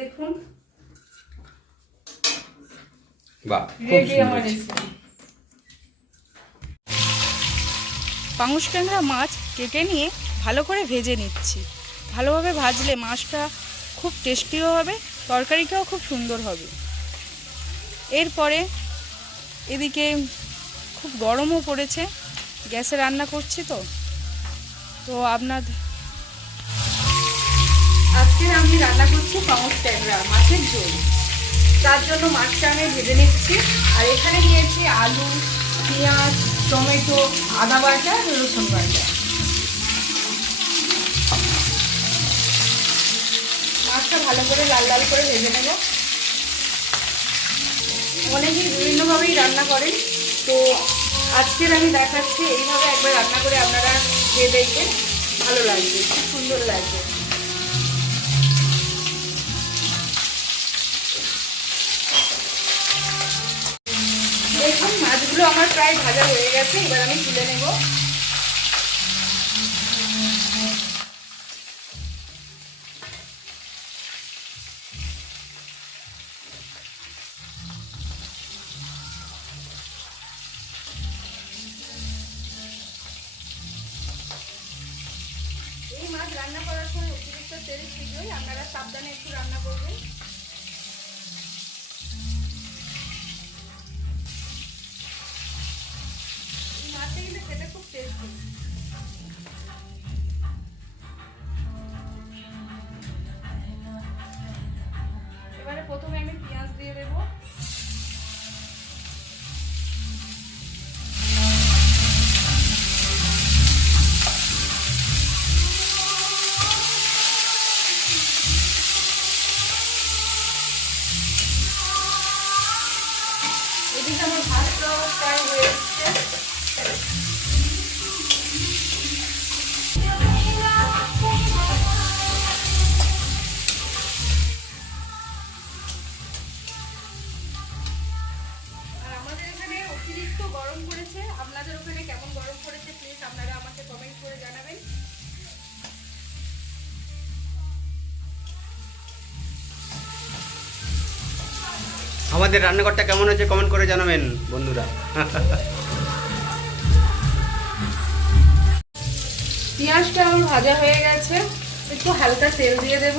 দেখুন বাহ, রেডি আমার রেসিপি। পাঙাশ ট্যাংরা মাছ কেটে নিয়ে ভালো করে ভেজে নিচ্ছি। ভালোভাবে ভাজলে মাছটা খুব টেস্টিও হবে, তরকারিটাও খুব সুন্দর হবে। এরপরে এদিকে খুব গরমও পড়েছে, গ্যাসে রান্না করছি তো আজকে আমি রান্না করছি পাঙাশ ট্যাংরা মাছের ঝোল। তার জন্য মাছটা আমি ভেজে নিচ্ছি। আর এখানে নিয়েছি আলু, পেঁয়াজ, টমেটো, আদা বাটা, রসুন বাটা। মাছটা ভালো করে লাল লাল করে ভেজে নেব। অনেকেই বিভিন্নভাবেই রান্না করেন, তো আজকের আমি দেখাচ্ছি এইভাবে একবার রান্না করে আপনারা খেয়ে দেখবেন, ভালো লাগবে, খুব সুন্দর লাগবে। দেখুন মাছগুলো আমার প্রায় ভাজা হয়ে গেছে, এবার আমি তুলে নেব। এই মাছ রান্না করার সময় অতিরিক্ত তেল ছিটবে, আপনারা সাবধানে একটু রান্না করবেন। এই মাছটা কিন্তু খেতে খুব টেস্টি। এবারে প্রথমে আমি পেঁয়াজ দিয়ে দেব। এদিকে আমার ভাতটাও প্রায় হয়ে এসছে। আর আমাদের এখানে অতিরিক্ত গরম পড়েছে, আপনাদের ওখানে কেমন গরম পড়েছে প্লিজ আপনারা আমাকে কমেন্ট করে জানাবেন। আমাদের রান্নাঘরটা কেমন হয়েছে কমেন্ট করে জানাবেন বন্ধুরা। পেঁয়াজটা আমার ভাজা হয়ে গেছে, একটু হালকা তেল দিয়ে দেব।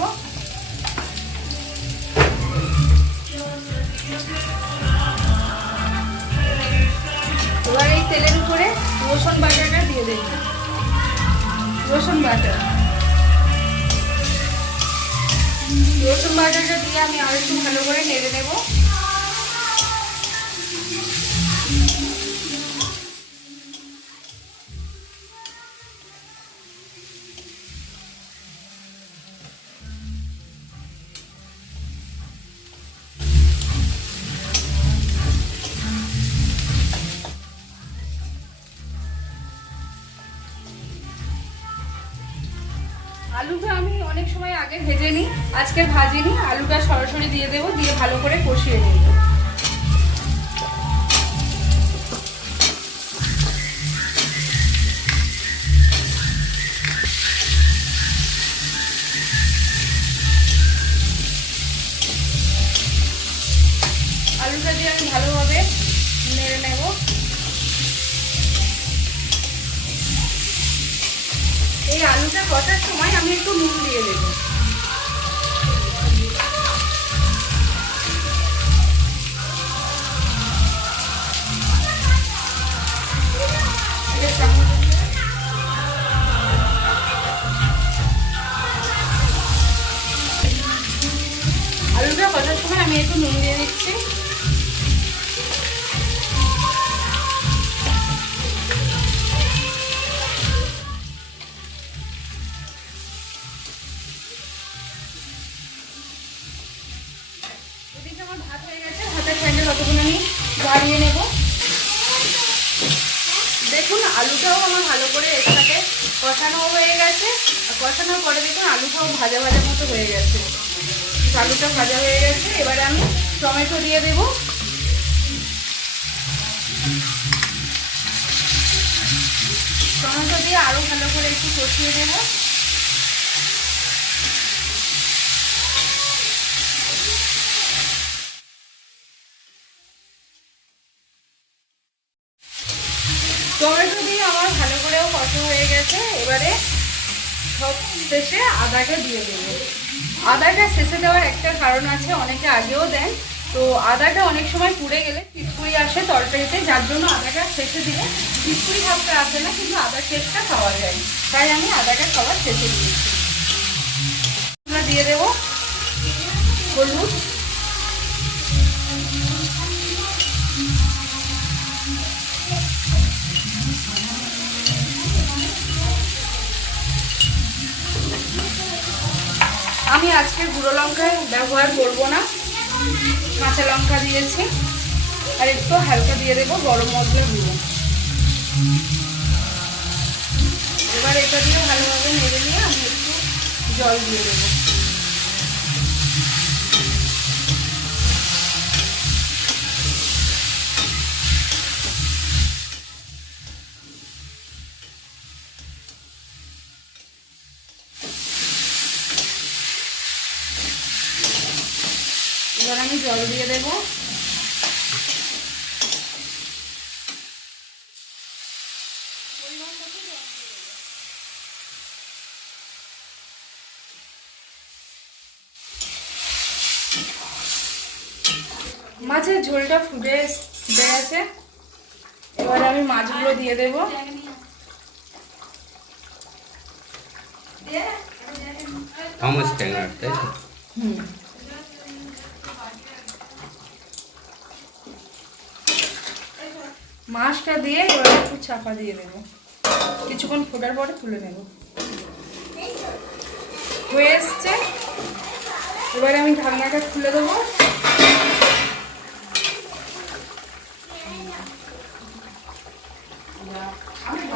এবার এই তেলের উপরে রসুন বাটাটা দিয়ে দেব। রসুন বাটাটা দিয়ে আমি আর একটু ভালো করে নেড়ে নেব। আলুটা আমি অনেক সময় আগে ভেজে নিই, আজকে ভাজিনি। আলুটা সরাসরি দিয়ে দেবো, দিয়ে ভালো করে কষিয়ে নেব। আলুটা দিয়ে আমি ভালোভাবে নেড়ে নেব। এই আলুটা কষার সময় আমি একটু নুন দিয়ে দেব। আলুটা কষার সময় আমি একটু নুন দিয়ে দিচ্ছি। এদিকে আমার ভাত হয়ে গেছে, ভাতের সাইডে কতক্ষণ আমি বাড়িয়ে নেব। দেখুন আলুটাও আমার ভালো করে এর সাথে কষানো হয়ে গেছে। আর কষানোর পরে দেখুন আলুটাও ভাজা ভাজা মতো হয়ে গেছে। আলুটা ভাজা হয়ে গেছে, এবারে আমি টমেটো দিয়ে দেব। টমেটো দিয়ে আরও ভালো করে একটু কষিয়ে দেব। টমেটো দিয়ে আমার ভালো করেও কষা হয়ে গেছে। এবারে সব শেষে আদাটা দিয়ে দেবো। আদাটা শেষে দেওয়ার একটা কারণ আছে, অনেকে আগেও দেন, তো আদাটা অনেক সময় পুড়ে গেলে পিটপুরি আসে তরকারিতে, যার জন্য আদাটা শেষে দিলে পিটপুরি ভাবটা আসে না, কিন্তু আদার টেস্টটা খাওয়া যায়। তাই আমি আদাটা খাওয়ার শেষে দিয়েছি। আমরা দিয়ে দেবো হলুদ, আমি আজকে গুঁড়ো লঙ্কা ব্যবহার করব না, কাঁচা লঙ্কা দিয়েছি, আর একটু হালকা দিয়ে দেবো গরম মশলা গুঁড়ো। এবার এটা দিয়ে ভালোভাবে নেড়ে নিয়ে আমি একটু জল দিয়ে দেবো। এবার আমি জল দিয়ে দেবো। মাছের ঝোলটা ফুটে গেছে, এবার আমি মাছগুলো দিয়ে দেবো। পাঙাশ ট্যাংরা, তাই তো? মাছটা দিয়ে এবার একটু চাপা দিয়ে দেবো, কিছুক্ষণ ফোটার পরে তুলে নেব। হয়ে এসছে, এবারে আমি ঢাকনাটা খুলে দেবো।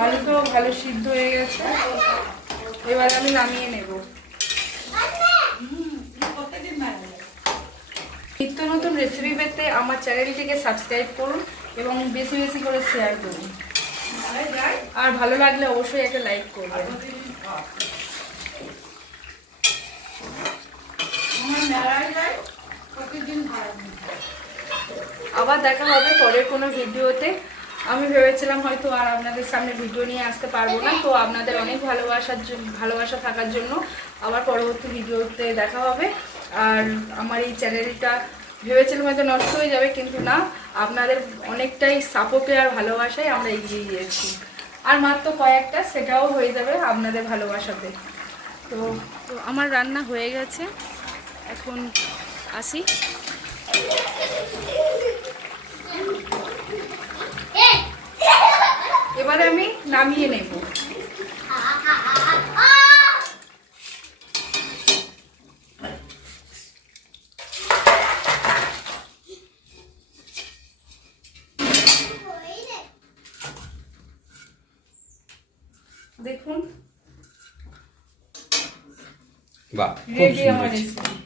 আলুটাও ভালো সিদ্ধ হয়ে গেছে, এবার আমি নামিয়ে নেব। নিত্য নতুন রেসিপি পেতে আমার চ্যানেলটিকে সাবস্ক্রাইব করুন এবং বেশি বেশি করে শেয়ার করুন, আর ভালো লাগলে অবশ্যই একটা লাইক করবেন। আবার দেখা হবে পরের কোনো ভিডিওতে। আমি ভেবেছিলাম হয়তো আর আপনাদের সামনে ভিডিও নিয়ে আসতে পারবো না, তো আপনাদের অনেক ভালোবাসা থাকার জন্য আবার পরবর্তী ভিডিওতে দেখা হবে। আর আমার এই চ্যানেলটা ভেবেছিলাম হয়তো নষ্ট হয়ে যাবে, কিন্তু না, আপনাদের অনেকটাই সাপোর্টে আর ভালোবাসায় আমরা এগিয়ে গিয়েছি। আর মাত্র কয়েকটা, সেটাও হয়ে যাবে আপনাদের ভালোবাসাতে। তো আমার রান্না হয়ে গেছে, এখন আসি। এবারে আমি নামিয়ে নেব। দেখুন বাহ, খুব রেডি সুন্দর আমার হয়েছে। রেসিপি।